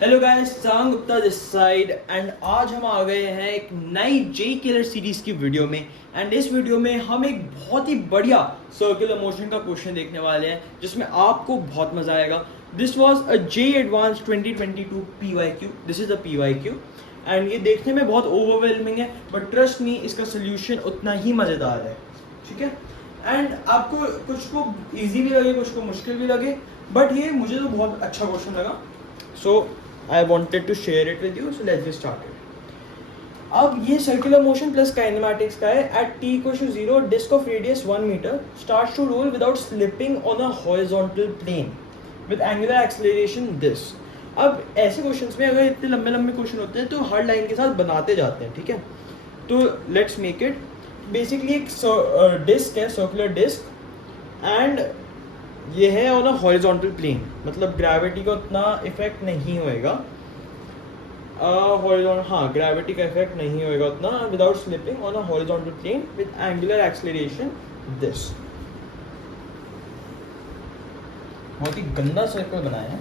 Hello guys, सांग Gupta this side and आज हम आ गए हैं एक नई जे किलर सीरीज की वीडियो में। एंड इस वीडियो में हम एक बहुत ही बढ़िया सर्कुलर मोशन का क्वेश्चन देखने वाले हैं जिसमें आपको बहुत मजा आएगा। This was a J advance 2022 PYQ। This is a PYQ and ये देखने में बहुत ओवरवेलमिंग है, बट ट्रस्ट मी, इसका सोल्यूशन उतना ही मज़ेदार है। ठीक है, एंड आपको कुछ को इजी भी लगे, कुछ को मुश्किल भी लगे, बट ये मुझे तो बहुत अच्छा क्वेश्चन लगा, सो I wanted to share it with you, so let's get started. अब ये सर्कुलर मोशन प्लस काइनेमैटिक्स का है। At t equals to 0 disc of radius 1 metre starts to roll without slipping on a horizontal plane with angular acceleration this. अब ऐसे questions में अगर इतने लंबे लंबे क्वेश्चन होते हैं तो हर लाइन के साथ बनाते जाते हैं। ठीक है, तो लेट्स मेक इट। बेसिकली एक डिस्क है, सर्कुलर डिस्क, एंड ये है ऑन अ हॉरिजॉन्टल प्लेन, मतलब ग्रेविटी का उतना इफेक्ट नहीं होएगा। हाँ, ग्रेविटी का इफेक्ट नहीं होएगा उतना, without slipping on a horizontal plane with angular acceleration this. बहुत ही गंदा सर्कल बनाया है।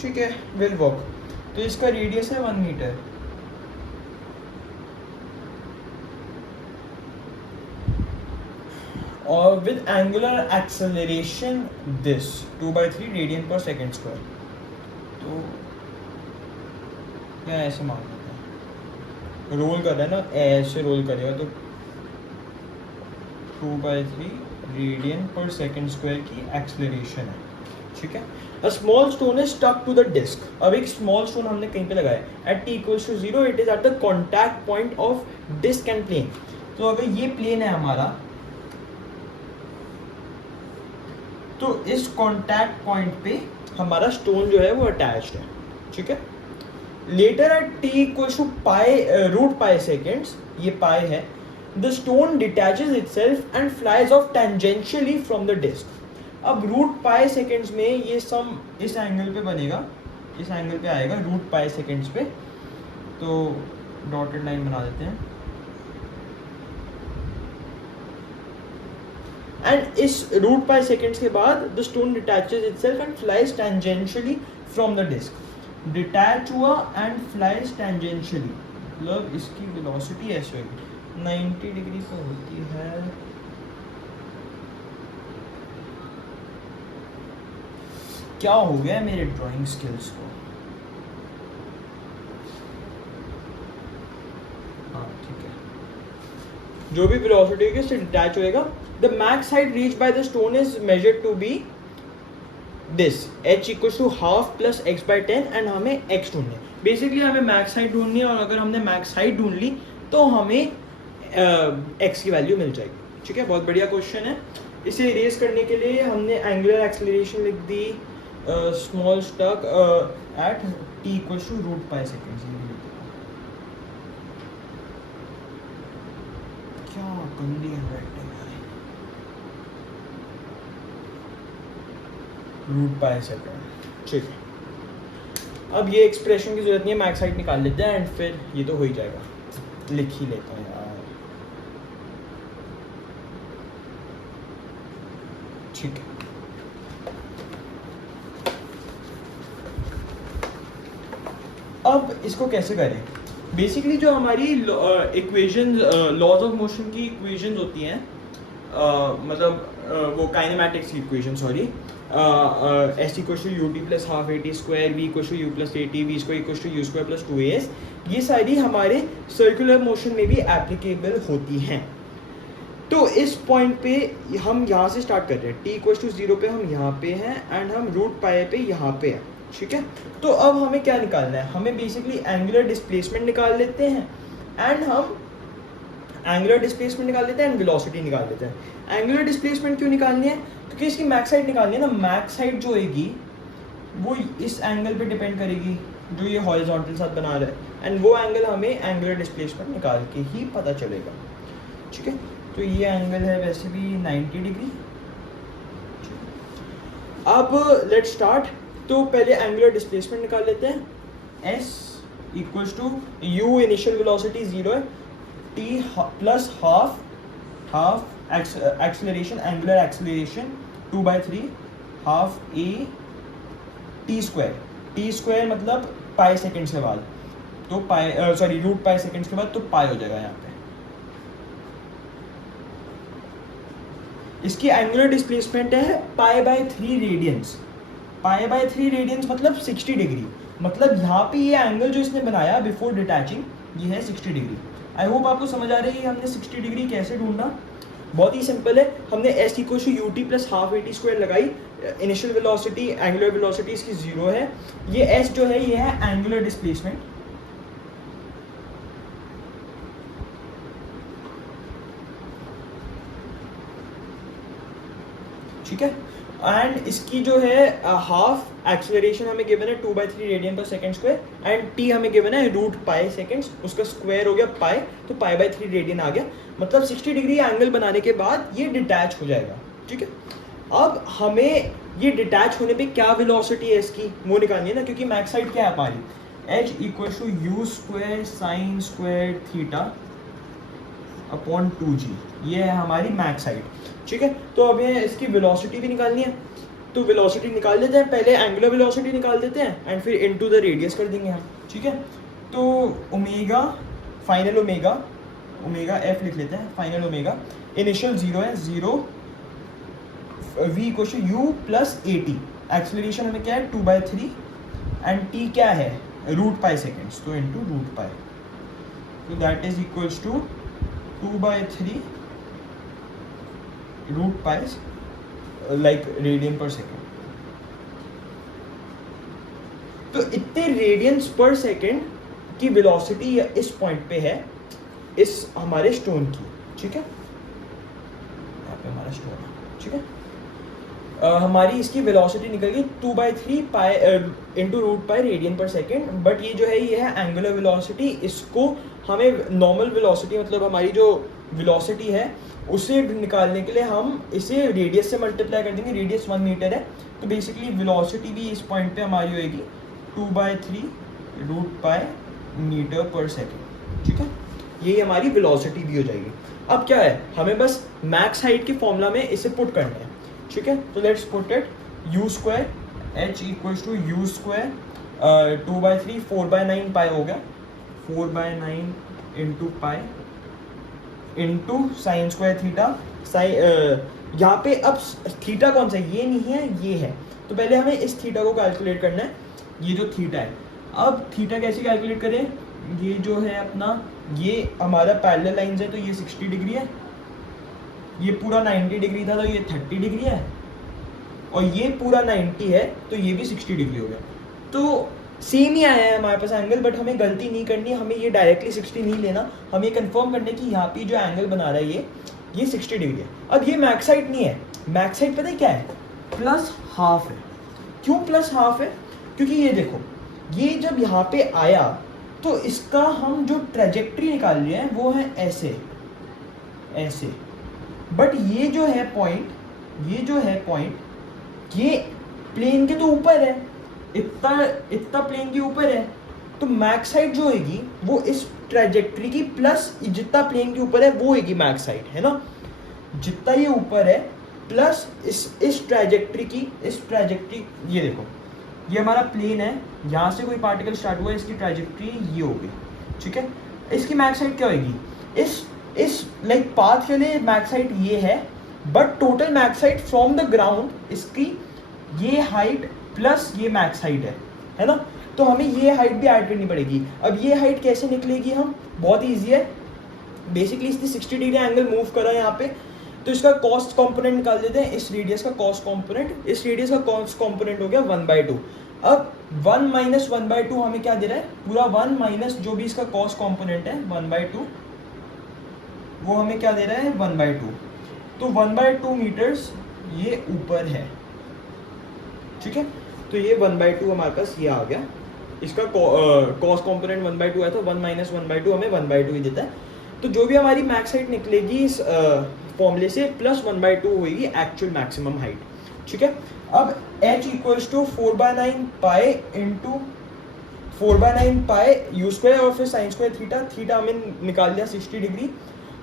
ठीक है, विल वर्क। तो इसका रेडियस है 1 मीटर और with angular acceleration this 2/3 radian per second square. तो क्या ऐसे मान लेते हैं, रोल कर रहा है ना, ऐसे रोल करेगा तो 2/3 रेडियन पर सेकेंड स्क्वायर की एक्सेलरेशन है। ठीक है, a small stone is stuck to the disc. अब एक स्मॉल स्टोन हमने कहीं पे लगाया। At t equals to 0 it is at the contact point of disc and plane. तो अगर ये प्लेन है हमारा, तो इस कॉन्टैक्ट पॉइंट पे हमारा स्टोन जो है वो अटैच्ड है। ठीक है, later at t equals to root pi seconds, ये पाई है, the stone detaches itself and flies off tangentially from the disc. अब रूट पाई सेकेंड्स में ये सम इस एंगल पे बनेगा, इस एंगल पे आएगा रूट पाई सेकेंड्स पे। तो डॉटेड लाइन बना देते हैं, एंड इस रूट पाई सेकेंड्स के बाद the stone detaches itself and flies tangentially from the disc. Detach हुआ एंड फ्लाइज टेंजेंशियली, मतलब इसकी वेलोसिटी ऐसे होगी 90 डिग्री पर होती है। क्या हो गया मेरे ड्राइंग स्किल्स को? हाँ ठीक है, जो भी वेलोसिटी होगी उससे डिटैच होएगा। The max height reached by the stone is measured to be this, h equals to half plus x by 10, and हमें x ढूंढनी है। बेसिकली हमें मैक्स हाइट ढूंढनी है, और अगर हमने मैक्स हाइट ढूंढ ली तो हमें x की वैल्यू मिल जाएगी। ठीक है, बहुत बढ़िया क्वेश्चन है। इसे इरेज करने के लिए हमने एंगुलर एक्सेलरेशन लिख दी, स्मॉल स्टक at t equals to root pi seconds. क्या गंदी हैंडराइटिंग है, रूट पाई सेकेंड। ठीक है, अब ये एक्सप्रेशन की जरूरत नहीं है, मैक्स हाइट निकाल लेते हैं एंड फिर ये तो हो ही जाएगा। लिख ही लेता हूँ यार। ठीक है, अब इसको कैसे करें? बेसिकली जो हमारी इक्वेशंस, लॉज ऑफ मोशन की इक्वेशंस होती हैं, मतलब वो काइनेमैटिक्स की equation, sorry, s equals to u t plus half a t square, v equals to u plus a t, v square equals to u square plus 2as, ये सारी हमारे circular motion में भी एप्लीकेबल होती हैं। तो इस पॉइंट पे हम यहाँ से स्टार्ट कर रहे हैं, t इक्वल्स टू 0 पे हम यहाँ पे हैं एंड हम रूट पाई पे यहाँ पे हैं। ठीक है, तो अब हमें क्या निकालना है? हमें बेसिकली एंगुलर डिस्प्लेसमेंट निकाल लेते हैं, एंड हम एंगुलर डिस्प्लेसमेंट निकाल लेते हैं एंड वेलोसिटी निकाल लेते हैं। एंगुलर डिस्प्लेसमेंट क्यों निकालनी है? क्योंकि इसकी मैक्स हाइट निकालनी है ना। मैक्स हाइट जो होगी वो इस एंगल पे डिपेंड करेगी जो ये हॉरिजॉन्टल साथ बना रहा है, एंड वो एंगल हमें एंगुलर डिस्प्लेसमेंट निकाल के ही पता चलेगा। ठीक है, तो ये एंगल है वैसे भी 90 डिग्री। अब लेट स्टार्ट। तो पहले एंगुलर डिस्प्लेसमेंट निकाल लेते हैं। s equals to u, initial velocity 0 है, t plus half acceleration, angular acceleration 2/3 half a t square मतलब पाई सेकेंड्स के बाद, तो pi sorry root pi seconds के बाद, तो पाई हो जाएगा यहाँ पे। इसकी एंगुलर डिस्प्लेसमेंट है π/3 रेडियंस। π/3 रेडियंस मतलब 60 डिग्री, मतलब यहाँ पे ये एंगल जो इसने बनाया बिफोर डिटैचिंग ये है 60 डिग्री। आई होप आपको समझ आ रही है हमने 60 डिग्री कैसे ढूंढना। बहुत ही सिंपल है, हमने s equal to u t plus half a t square लगाई। इनिशियल वेलोसिटी, एंगुलर वेलोसिटी इसकी 0 है। ये एस जो है ये है एंगुलर डिस्प्लेसमेंट। ठीक है, एंड इसकी जो है हाफ एक्सेलरेशन हमें गिवन है 2/3 रेडियन पर सेकंड स्क्वायर, एंड टी हमें गिवन है रूट पाई सेकंड्स, उसका स्क्वायर हो गया पाई, तो π/3 रेडियन आ गया। मतलब 60 डिग्री एंगल बनाने के बाद ये डिटैच हो जाएगा। ठीक है, अब हमें ये डिटैच होने पे क्या वेलोसिटी है इसकी वो निकालनी है ना, क्योंकि मैक्स साइड क्या है हमारी h equal to u square sine square theta upon 2g, ये है हमारी मैक्स साइड। ठीक है, तो अब ये इसकी वेलोसिटी भी निकालनी है, तो वेलोसिटी निकाल लेते हैं। पहले एंगुलर वेलोसिटी निकाल देते हैं एंड फिर इनटू द रेडियस कर देंगे हम। ठीक है, तो ओमेगा फाइनल ओमेगा एफ लिख लेते हैं, फाइनल ओमेगा इनिशियल 0 है, 0 v equal to u plus a t. Acceleration हमें क्या है 2/3 एंड t क्या है रूट पाई सेकेंड्स, तो इनटू रूट पाई, तो that is equals to 2/3 root pi like radian per second. तो इतने रेडियंस पर सेकेंड की वेलोसिटी इस पॉइंट पे है इस हमारे स्टोन की। ठीक है, यहाँ पे हमारा स्टोन है। ठीक है, हमारी इसकी वेलोसिटी निकल गई 2/3 pi into root pi radian per second. But ये जो है ये है एंगुलर वेलोसिटी, इसको हमें नॉर्मल वेलोसिटी मतलब हमारी जो वेलोसिटी है उसे निकालने के लिए हम इसे रेडियस से मल्टीप्लाई कर देंगे। रेडियस 1 मीटर है, तो बेसिकली वेलोसिटी भी इस पॉइंट पे हमारी होएगी 2/3 रूट पाई मीटर पर सेकेंड। ठीक है, यही हमारी वेलोसिटी भी हो जाएगी। अब क्या है, हमें बस मैक्स हाइट के फॉर्मूला में इसे पुट करना है। ठीक है, तो let's put it u square h equals to u square 2/3 4/9 pi हो गया, 4/9 into pi into sine square theta. यहाँ पे अब थीटा कौन सा है, ये नहीं है ये है, तो पहले हमें इस थीटा को कैलकुलेट करना है। ये जो थीटा है, अब थीटा कैसे कैलकुलेट करें, ये जो है अपना ये हमारा पैरेलल लाइंस है, तो ये 60 डिग्री है, ये पूरा 90 डिग्री था तो ये 30 डिग्री है, और ये पूरा 90 है तो ये भी 60 डिग्री हो गया। तो सेम ही आया है हमारे पास एंगल, बट हमें गलती नहीं करनी, हमें ये डायरेक्टली 60 नहीं लेना, हमें कंफर्म करना कि यहाँ पे जो एंगल बना रहा है ये 60 डिग्री है। अब ये मैक्स साइड नहीं है, मैक्स साइड पता है क्या है, प्लस हाफ है। क्यों प्लस हाफ है, क्योंकि ये देखो ये जब यहाँ पे आया तो इसका हम जो ट्रेजेक्ट्री निकाल रहे हैं वो है ऐसे ऐसे, बट ये जो है पॉइंट ये प्लेन के तो ऊपर है, इतना प्लेन के ऊपर है, तो मैक्स साइड जो होगी वो इस ट्रेजेक्ट्री की प्लस जितना प्लेन के ऊपर है वो होगी मैक्स साइड, है ना। जितना ये ऊपर है प्लस इस ट्रेजेक्ट्री की, इस ट्रेजेक्ट्री, ये देखो ये हमारा प्लेन है, यहाँ से कोई पार्टिकल स्टार्ट हुआ है, इसकी ट्रेजेक्ट्री ये होगी। ठीक है, इसकी मैक्स हाइट क्या होगी, इस लाइक पाथ के लिए मैक्स हाइट ये है, but total max height from the ground इसकी ये हाइट प्लस ये मैक्स हाइट है ना। तो हमें ये हाइट भी ऐड करनी पड़ेगी। अब ये हाइट कैसे निकलेगी, हम बहुत ईजी है, बेसिकली इसने 60 डिग्री एंगल मूव करा यहाँ पे, तो इसका कॉस्ट कंपोनेंट निकाल देते हैं, इस रेडियस का कॉस्ट कंपोनेंट, इस रेडियस का कॉस्ट कंपोनेंट हो गया 1/2। अब 1 माइनस 1/2 हमें क्या दे रहा है, पूरा 1 माइनस जो भी इसका कॉस्ट कंपोनेंट है 1/2, वो हमें क्या दे रहा है 1/2, तो 1/2 मीटर्स ये ऊपर है। ठीक है, तो ये 1/2 हमारे पास ये आ गया, इसका कॉस्ट कंपोनेंट 1/2 आया था, 1 माइनस 1/2 हमें 1/2 ही देता है। तो जो भी हमारी मैक्स हाइट निकलेगी इस फॉर्मूले से प्लस 1/2 होगी एक्चुअल मैक्सिमम हाइट। ठीक है, अब h equals to 4/9 pi into 4/9 pi u square और फिर साइन स्क्वायर थीटा हमें निकाल लिया 60 डिग्री,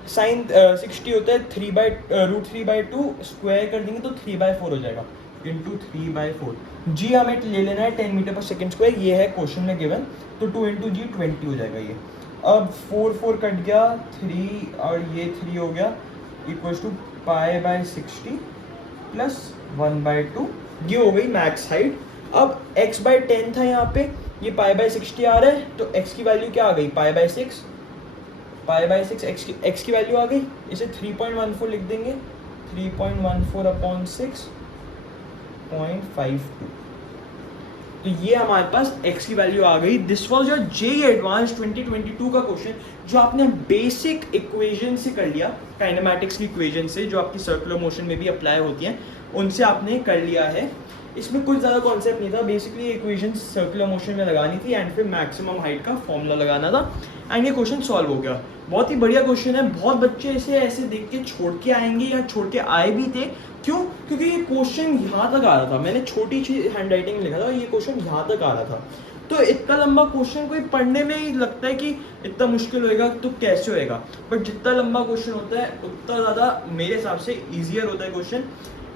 साइन 60 होता है 3/√3/2, स्क्वायर कर देंगे तो 3/4 हो जाएगा, इंटू 3/4। जी हमें ले लेना है 10 मीटर पर सेकेंड स्क्वायर, ये है क्वेश्चन में गिवन, तो 2 इंटू जी 20 हो जाएगा ये। अब 4 कट गया, 3 और ये 3 हो गया, इक्वल्स टू π/60 प्लस 1/2, ये हो गई मैक्स हाइट। अब x/10 था यहाँ पे, ये π/60 आ रहा है, तो x की वैल्यू क्या आ गई, π/6, x की वैल्यू आ गई, इसे 3.14 लिख देंगे, 3.14/6 0.52, तो ये हमारे पास x की वैल्यू आ गई। This was your JEE advance 2022 का क्वेश्चन, जो आपने बेसिक इक्वेशन से कर लिया, काइनेमैटिक्स की इक्वेशन से, जो आपकी सर्कुलर मोशन में भी अप्लाई होती हैं, उनसे आपने कर लिया है। इसमें कुछ ज़्यादा कॉन्सेप्ट नहीं था, बेसिकली इक्वेशन सर्कुलर मोशन में लगानी थी एंड फिर मैक्सिमम हाइट का फॉर्मूला लगाना था, एंड ये क्वेश्चन सॉल्व हो गया। बहुत ही बढ़िया क्वेश्चन है, बहुत बच्चे इसे ऐसे देख के छोड़ के आएंगे या छोड़ के आए भी थे, क्यों? क्योंकि ये क्वेश्चन यहाँ तक आ रहा था, मैंने छोटी सी हैंड राइटिंग में लिखा था, ये क्वेश्चन यहाँ तक आ रहा था। तो इतना लंबा क्वेश्चन कोई पढ़ने में ही लगता है कि इतना मुश्किल होएगा तो कैसे होएगा, बट जितना लंबा क्वेश्चन होता है उतना ज़्यादा मेरे हिसाब से ईजियर होता है क्वेश्चन,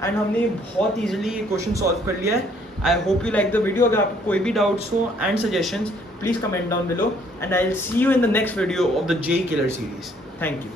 एंड हमने बहुत ईजिली ये क्वेश्चन सॉल्व कर लिया है। I hope you like the video. अगर आपको कोई भी डाउट्स हो and suggestions, please comment down below, and I will see you in the next video of the JEE killer series. Thank you.